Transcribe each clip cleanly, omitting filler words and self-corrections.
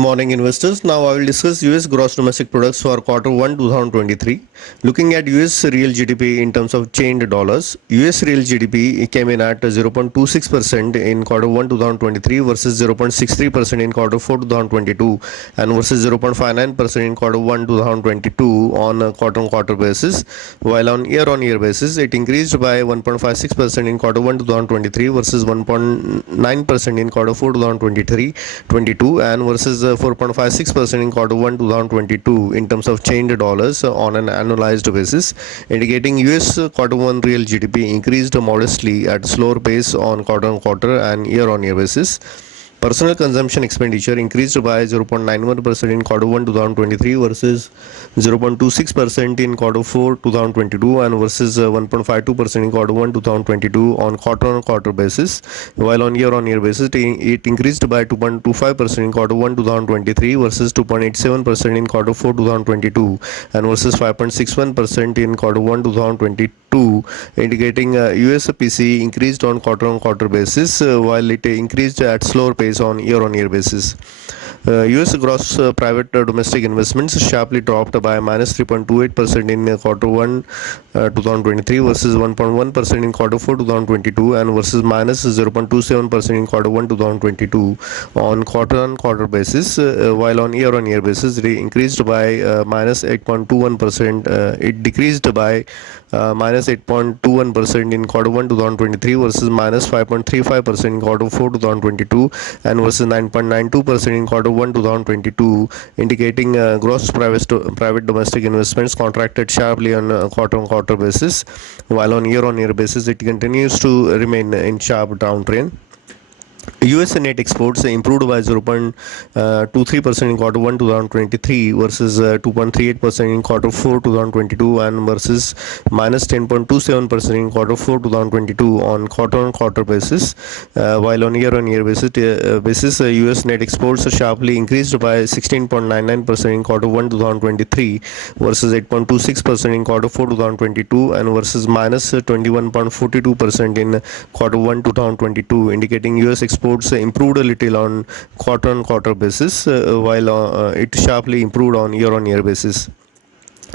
morning, investors. Now I will discuss US gross domestic products for quarter 1 2023. Looking at US real GDP in terms of chained dollars, US real GDP came in at 0.26% in quarter 1 2023 versus 0.63% in quarter 4 2022 and versus 0.59% in quarter 1 2022 on a quarter-on-quarter basis, while on year-on-year basis it increased by 1.56% in quarter 1 2023 versus 1.9% in quarter 4 2023 22 and versus 4.56% in quarter 1 2022 in terms of chained dollars on an annualized basis, indicating US quarter 1 real GDP increased modestly at slower pace on quarter-on-quarter and year-on-year basis. Personal consumption expenditure increased by 0.91% in quarter 1 2023 versus 0.26% in quarter 4 2022 and versus 1.52% in quarter 1 2022 on quarter-on-quarter basis, while on year-on-year basis it increased by 2.25% in quarter 1 2023 versus 2.87% in quarter 4 2022 and versus 5.61% in quarter 1 2022, indicating US PCE increased on quarter-on-quarter basis while it increased at slower pace on year-on-year basis. US gross private domestic investments sharply dropped by minus 3.28% in quarter 1 2023 versus 1.1% in quarter 4 2022 and versus minus 0.27% in quarter 1 2022 on quarter-on-quarter basis, while on year-on-year basis it increased by minus 8.21%. It decreased by minus 8.21% in quarter 1 2023 versus minus 5.35% in quarter 4 2022 and versus 9.92% in quarter 1 2022, indicating gross private domestic investments contracted sharply on a quarter-on-quarter basis, while on year-on-year basis it continues to remain in sharp downtrend. US net exports improved by 0.23% in quarter 1 2023 versus 2.38% in quarter 4 2022 and versus minus 10.27% in quarter 4 2022 on quarter-on-quarter basis, while on year-on-year basis US net exports sharply increased by 16.99% in quarter 1 2023 versus 8.26% in quarter 4 2022 and versus minus 21.42% in quarter 1 2022, indicating US exports improved a little on quarter-on-quarter basis, while it sharply improved on year-on-year basis.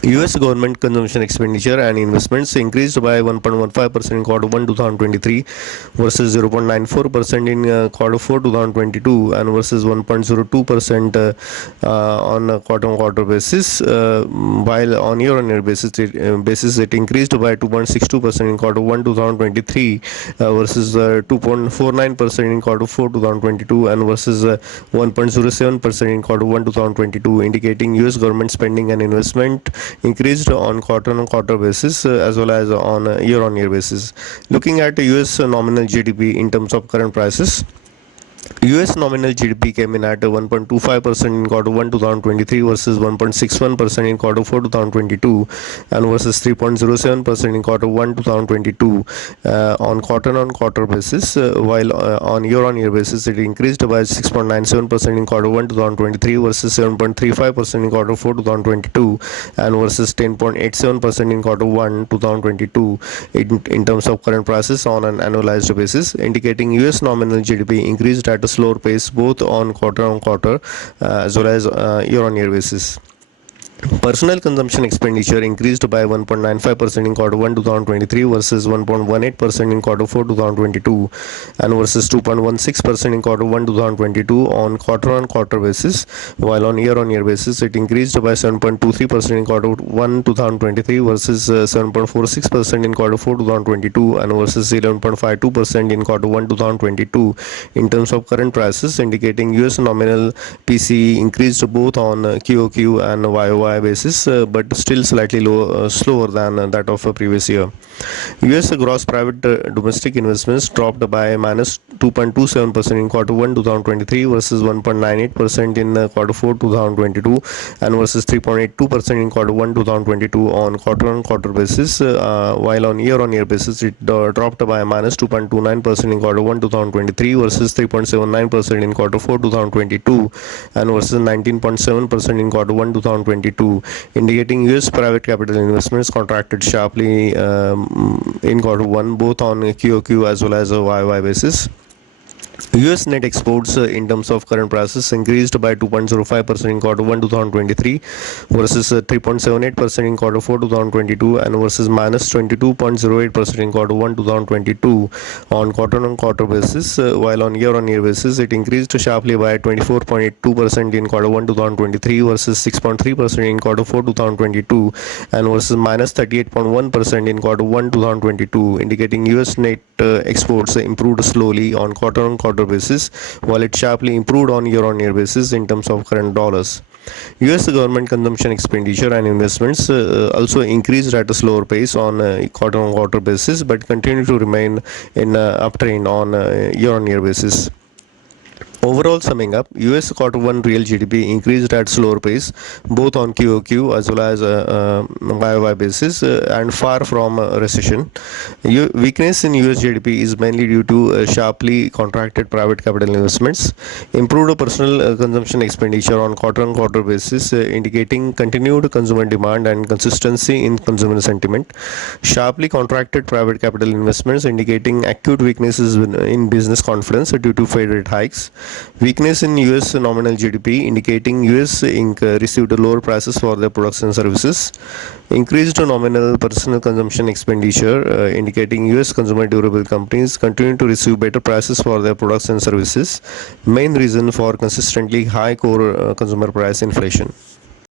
US government consumption expenditure and investments increased by 1.15% in quarter 1 2023 versus 0.94% in quarter 4 2022 and versus 1.02% on quarter-on-quarter basis, while on year-on-year basis it increased by 2.62% in quarter 1 2023 versus 2.49% in quarter 4 2022 and versus 1.07% in quarter 1 2022, indicating US government spending and investment increased on quarter-on-quarter basis as well as on a year-on-year basis. Looking at US nominal GDP in terms of current prices, US nominal GDP came in at 1.25% in quarter 1 2023 versus 1.61% in quarter 4 2022 and versus 3.07% in quarter 1 2022 on quarter-on-quarter basis, while on year-on-year basis it increased by 6.97% in quarter 1 2023 versus 7.35% in quarter 4 2022 and versus 10.87% in quarter 1 2022 in terms of current prices on an annualized basis, indicating US nominal GDP increased at a slower pace both on quarter-on-quarter as well as year-on-year basis. Personal consumption expenditure increased by 1.95% in quarter 1 2023 versus 1.18% in quarter 4 2022 and versus 2.16% in quarter 1 2022 on quarter-on-quarter basis, while on year-on-year basis it increased by 7.23% in quarter 1 2023 versus 7.46% in quarter 4 2022 and versus 11.52% in quarter 1 2022 in terms of current prices, indicating US nominal PCE increased both on QOQ and YOY basis, but still slightly slower than that of a previous year. US gross private domestic investments dropped by minus 2.27% in quarter 1 2023 versus 1.98% in quarter 4 2022 and versus 3.82% in quarter 1 2022 on quarter-on-quarter basis, while on year-on-year basis it dropped by minus 2.29% in quarter 1 2023 versus 3.79% in quarter 4 2022 and versus 19.7% in quarter 1 2022, indicating US private capital investments contracted sharply in quarter 1 both on QOQ as well as a YY basis. US net exports in terms of current prices increased by 2.05% in quarter 1 2023 versus 3.78% in quarter 4 2022 and versus minus 22.08% in quarter 1 2022 on quarter-on-quarter basis, while on year-on-year basis it increased sharply by 24.82% in quarter 1 2023 versus 6.3% in quarter 4 2022 and versus minus 38.1% in quarter 1 2022, indicating US net exports improved slowly on quarter-on-quarter basis, while it sharply improved on year-on-year basis in terms of current dollars. US government consumption expenditure and investments also increased at a slower pace on a quarter-on-quarter basis, but continue to remain in uptrend on year-on-year basis. Overall, summing up, US quarter 1 real GDP increased at slower pace both on QOQ as well as YOY basis and far from recession. Weakness in US GDP is mainly due to sharply contracted private capital investments, improved personal consumption expenditure on quarter-on-quarter basis, indicating continued consumer demand and consistency in consumer sentiment, sharply contracted private capital investments indicating acute weaknesses in business confidence due to Fed rate hikes, weakness in US nominal GDP indicating US Inc. Received lower prices for their products and services, increased nominal personal consumption expenditure indicating US consumer durable companies continue to receive better prices for their products and services, main reason for consistently high core consumer price inflation.